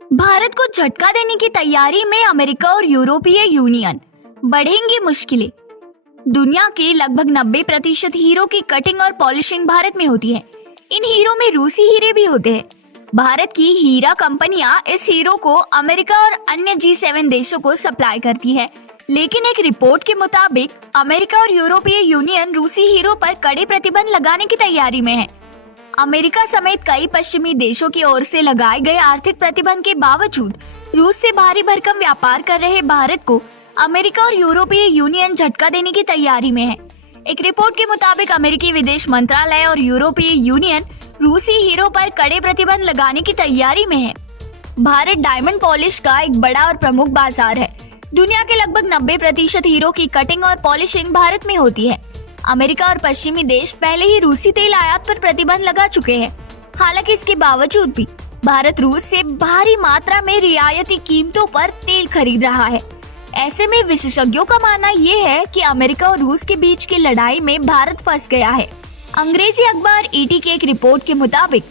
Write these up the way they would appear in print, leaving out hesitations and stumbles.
भारत को झटका देने की तैयारी में अमेरिका और यूरोपीय यूनियन, बढ़ेंगी मुश्किलें। दुनिया के लगभग 90% हीरो की कटिंग और पॉलिशिंग भारत में होती है। इन हीरो में रूसी हीरे भी होते हैं। भारत की हीरा कंपनियां इस हीरो को अमेरिका और अन्य G7 देशों को सप्लाई करती है, लेकिन एक रिपोर्ट के मुताबिक अमेरिका और यूरोपीय यूनियन रूसी हीरो पर कड़े प्रतिबंध लगाने की तैयारी में है। अमेरिका समेत कई पश्चिमी देशों की ओर से लगाए गए आर्थिक प्रतिबंध के बावजूद रूस से भारी भरकम व्यापार कर रहे भारत को अमेरिका और यूरोपीय यूनियन झटका देने की तैयारी में है। एक रिपोर्ट के मुताबिक अमेरिकी विदेश मंत्रालय और यूरोपीय यूनियन रूसी हीरो पर कड़े प्रतिबंध लगाने की तैयारी में है। भारत डायमंड पॉलिश का एक बड़ा और प्रमुख बाजार है। दुनिया के लगभग 90% हीरो की कटिंग और पॉलिशिंग भारत में होती है। अमेरिका और पश्चिमी देश पहले ही रूसी तेल आयात पर प्रतिबंध लगा चुके हैं। हालांकि इसके बावजूद भी भारत रूस से भारी मात्रा में रियायती कीमतों पर तेल खरीद रहा है। ऐसे में विशेषज्ञों का मानना ये है कि अमेरिका और रूस के बीच की लड़ाई में भारत फंस गया है। अंग्रेजी अखबार ET की एक रिपोर्ट के मुताबिक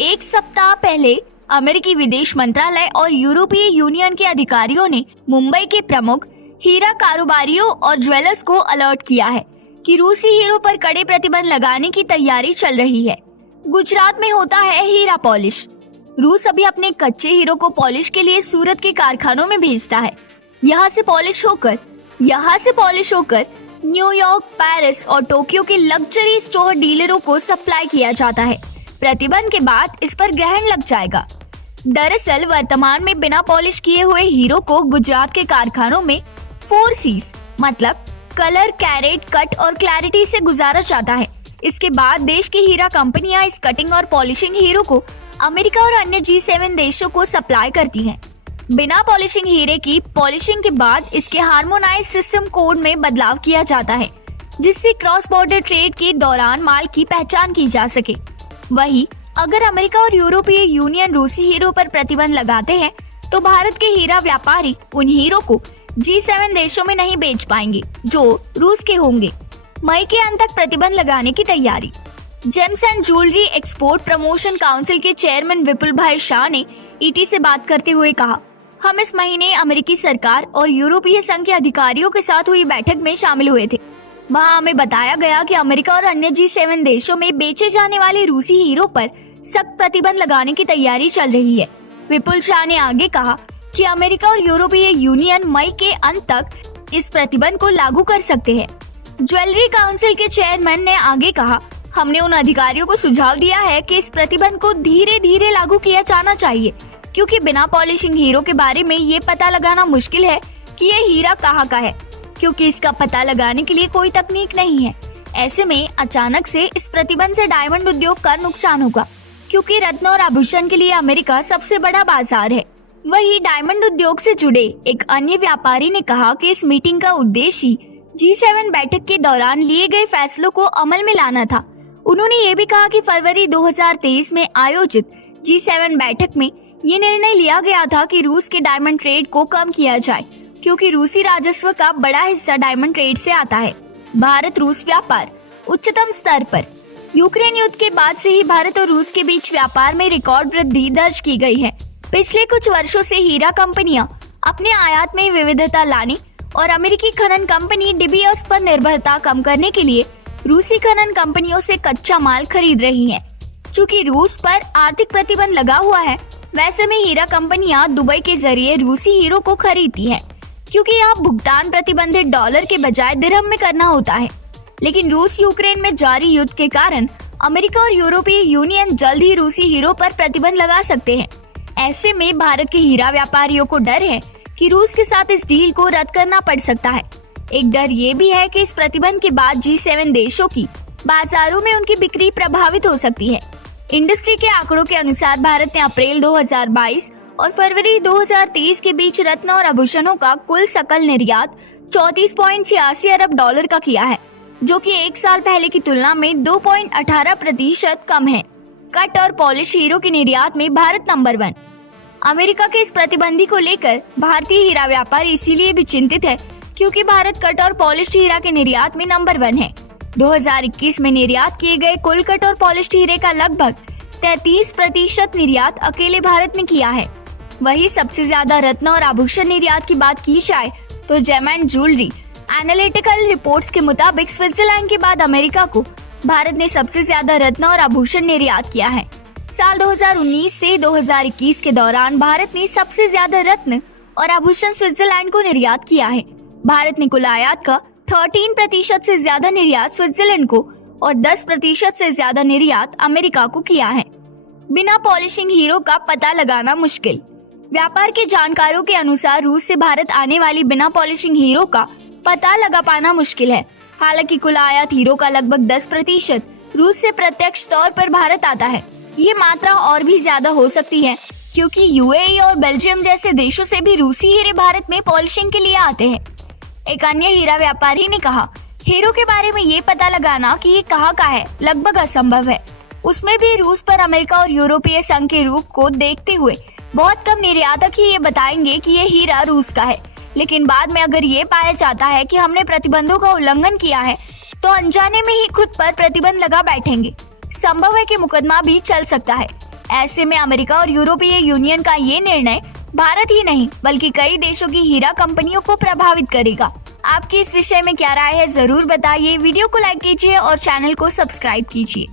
एक सप्ताह पहले अमेरिकी विदेश मंत्रालय और यूरोपीय यूनियन के अधिकारियों ने मुंबई के प्रमुख हीरा कारोबारियों और ज्वेलर्स को अलर्ट किया है कि रूसी हीरो पर कड़े प्रतिबंध लगाने की तैयारी चल रही है। गुजरात में होता है हीरा पॉलिश। रूस अभी अपने कच्चे हीरो को पॉलिश के लिए सूरत के कारखानों में भेजता है। यहाँ से पॉलिश होकर न्यूयॉर्क, पेरिस और टोक्यो के लग्जरी स्टोर डीलरों को सप्लाई किया जाता है। प्रतिबंध के बाद इस पर ग्रहण लग जाएगा। दरअसल वर्तमान में बिना पॉलिश किए हुए हीरो को गुजरात के कारखानों में 4 C's मतलब कलर, कैरेट, कट और क्लैरिटी से गुजारा जाता है। इसके बाद देश की हीरा कंपनियां इस कटिंग और पॉलिशिंग हीरो को अमेरिका और अन्य G7 देशों को सप्लाई करती हैं। बिना पॉलिशिंग हीरे की पॉलिशिंग के बाद इसके हार्मोनाइज सिस्टम कोड में बदलाव किया जाता है, जिससे क्रॉस बॉर्डर ट्रेड के दौरान माल की पहचान की जा सके। वहीं अगर अमेरिका और यूरोपीय यूनियन रूसी हीरो पर प्रतिबंध लगाते हैं तो भारत के हीरा व्यापारी उन हीरो को G7 देशों में नहीं बेच पाएंगे जो रूस के होंगे। मई के अंत तक प्रतिबंध लगाने की तैयारी। James and jewellery export promotion council के चेयरमैन विपुल भाई शाह ने ET से बात करते हुए कहा, हम इस महीने अमेरिकी सरकार और यूरोपीय संघ के अधिकारियों के साथ हुई बैठक में शामिल हुए थे। वहां हमें बताया गया कि अमेरिका और अन्य G7 देशों में बेचे जाने वाले रूसी हीरो पर सख्त प्रतिबंध लगाने की तैयारी चल रही है। विपुल शाह ने आगे कहा कि अमेरिका और यूरोपीय यूनियन मई के अंत तक इस प्रतिबंध को लागू कर सकते हैं। ज्वेलरी काउंसिल के चेयरमैन ने आगे कहा, हमने उन अधिकारियों को सुझाव दिया है कि इस प्रतिबंध को धीरे धीरे लागू किया जाना चाहिए, क्योंकि बिना पॉलिशिंग हीरो के बारे में ये पता लगाना मुश्किल है कि ये हीरा कहाँ का है, क्योंकि इसका पता लगाने के लिए कोई तकनीक नहीं है। ऐसे में अचानक से इस प्रतिबंध से डायमंड उद्योग का नुकसान होगा, क्योंकि रत्न और आभूषण के लिए अमेरिका सबसे बड़ा बाजार है। वहीं डायमंड उद्योग से जुड़े एक अन्य व्यापारी ने कहा कि इस मीटिंग का उद्देश्य G7 बैठक के दौरान लिए गए फैसलों को अमल में लाना था। उन्होंने ये भी कहा कि फरवरी 2023 में आयोजित G7 बैठक में ये निर्णय लिया गया था कि रूस के डायमंड ट्रेड को कम किया जाए, क्योंकि रूसी राजस्व का बड़ा हिस्सा डायमंड ट्रेड से आता है। भारत रूस व्यापार उच्चतम स्तर पर। यूक्रेन युद्ध के बाद से ही भारत और रूस के बीच व्यापार में रिकॉर्ड वृद्धि दर्ज की गई है। पिछले कुछ वर्षों से हीरा कंपनियां अपने आयात में विविधता लाने और अमेरिकी खनन कंपनी De Beers पर निर्भरता कम करने के लिए रूसी खनन कंपनियों से कच्चा माल खरीद रही हैं। चूँकि रूस पर आर्थिक प्रतिबंध लगा हुआ है, वैसे में हीरा कंपनियां दुबई के जरिए रूसी हीरो को खरीदती हैं, क्योंकि यहाँ भुगतान प्रतिबंधित डॉलर के बजाय दिरहम में करना होता है। लेकिन रूस यूक्रेन में जारी युद्ध के कारण अमेरिका और यूरोपीय यूनियन जल्द ही रूसी हीरो पर प्रतिबंध लगा सकते हैं। ऐसे में भारत के हीरा व्यापारियों को डर है कि रूस के साथ इस डील को रद्द करना पड़ सकता है। एक डर ये भी है कि इस प्रतिबंध के बाद G7 देशों की बाजारों में उनकी बिक्री प्रभावित हो सकती है। इंडस्ट्री के आंकड़ों के अनुसार भारत ने अप्रैल 2022 और फरवरी 2023 के बीच रत्न और आभूषणों का कुल सकल निर्यात $34.86 अरब का किया है, जो कि एक साल पहले की तुलना में 2.18% कम है। कट और पॉलिश हीरो के निर्यात में भारत नंबर 1। अमेरिका के इस प्रतिबंधी को लेकर भारतीय हीरा व्यापारी इसीलिए भी चिंतित है, क्योंकि भारत कट और पॉलिश हीरा के निर्यात में नंबर 1 है। 2021 में निर्यात किए गए कुल कट और पॉलिश हीरे का लगभग 33% निर्यात अकेले भारत ने किया है। वही सबसे ज्यादा रत्न और आभूषण निर्यात की बात की जाए तो gem and jewellery analytical reports के मुताबिक स्विट्जरलैंड के बाद अमेरिका को भारत ने सबसे ज्यादा रत्न और आभूषण निर्यात किया है। साल 2019 से 2021 के दौरान भारत ने सबसे ज्यादा रत्न और आभूषण स्विट्जरलैंड को निर्यात किया है। भारत ने कुल आयात का 13% से ज्यादा निर्यात स्विट्जरलैंड को और 10% से ज्यादा निर्यात अमेरिका को किया है। बिना पॉलिशिंग हीरो का पता लगाना मुश्किल। व्यापार के जानकारों के अनुसार रूस से भारत आने वाली बिना पॉलिशिंग हीरो का पता लगा पाना मुश्किल है। हालांकि कुल आयात हीरो का लगभग 10% रूस से प्रत्यक्ष तौर पर भारत आता है। ये मात्रा और भी ज्यादा हो सकती है क्योंकि यूएई और बेल्जियम जैसे देशों से भी रूसी हीरे भारत में पॉलिशिंग के लिए आते हैं। एक अन्य हीरा व्यापारी ने कहा, हीरो के बारे में ये पता लगाना कि ये कहाँ का है लगभग असंभव है। उसमें भी रूस पर अमेरिका और यूरोपीय संघ के रूप को देखते हुए बहुत कम निर्यातक ही ये बताएंगे कि ये हीरा रूस का है। लेकिन बाद में अगर ये पाया जाता है कि हमने प्रतिबंधों का उल्लंघन किया है तो अनजाने में ही खुद पर प्रतिबंध लगा बैठेंगे। संभव है कि मुकदमा भी चल सकता है। ऐसे में अमेरिका और यूरोपीय यूनियन का ये निर्णय भारत ही नहीं बल्कि कई देशों की हीरा कंपनियों को प्रभावित करेगा। आपकी इस विषय में क्या राय है जरूर बताइए। वीडियो को लाइक कीजिए और चैनल को सब्सक्राइब कीजिए।